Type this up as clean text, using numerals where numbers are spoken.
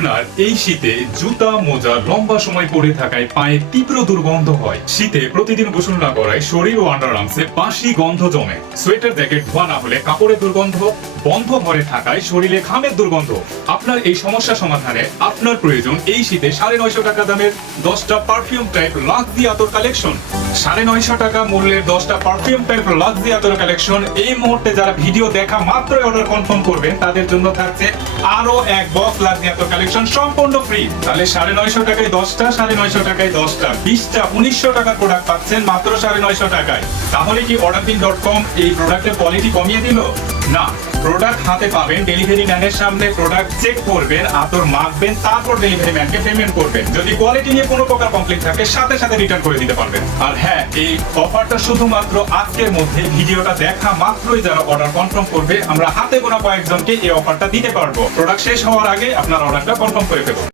আপনার এই শীতে জুতা মোজা লম্বা সময় পরে থাকায় পায়ে তীব্র দুর্গন্ধ হয়, শীতে প্রতিদিন গোসল না করায় শরীর ও আন্ডারআর্মসে বাসি গন্ধ জমে, সোয়েটার জ্যাকেট ধোয়া না হলে কাপড়ের দুর্গন্ধ, বন্ধ ঘরে থাকায় শরীরে ঘামের দুর্গন্ধ। আপনার এই সমস্যা সমাধানে আপনার প্রয়োজন এই শীতে 950 টাকা দামের 10টা পারফিউম টাইপ লাক্সি আতর কালেকশন। 950 টাকা মূল্যের 10টা পারফিউম টাইপ লাক্সি আতর কালেকশন এই মুহূর্তে যারা ভিডিও দেখা মাত্রই অর্ডার কনফার্ম করবেন তাদের জন্য থাকছে আরো এক বক্স লাক্সি আতর কালেকশন সম্পূর্ণ ফ্রি। তাহলে 950 টাকায় 10টা, 950 টাকায় 10টা, 20টা 1900 টাকার প্রোডাক্ট পাচ্ছেন মাত্র 950 টাকায়। তাহলে কি orderpin.com এই প্রোডাক্টের কোয়ালিটি কমিয়ে দিল? না, প্রোডাক্ট হাতে পাবেন, ডেলিভারি ম্যানের সামনে প্রোডাক্ট চেক করবেন, আতর মাখবেন, তারপর ডেলিভারি ম্যানকে পেমেন্ট করবেন। যদি কোয়ালিটি নিয়ে কোনো প্রকার কমপ্লেইন থাকে সাথে সাথে রিটার্ন করে দিতে পারবেন। আর হ্যাঁ, এই অফারটা শুধুমাত্র আজকের মধ্যে, ভিডিওটা দেখা মাত্রই যারা অর্ডার কনফার্ম করবে আমরা হাতে গোনা কয়েকজনকে এই অফারটা দিতে পারবো। প্রোডাক্ট শেষ হওয়ার আগে আপনার অর্ডারটা কনফার্ম করে ফেলুন।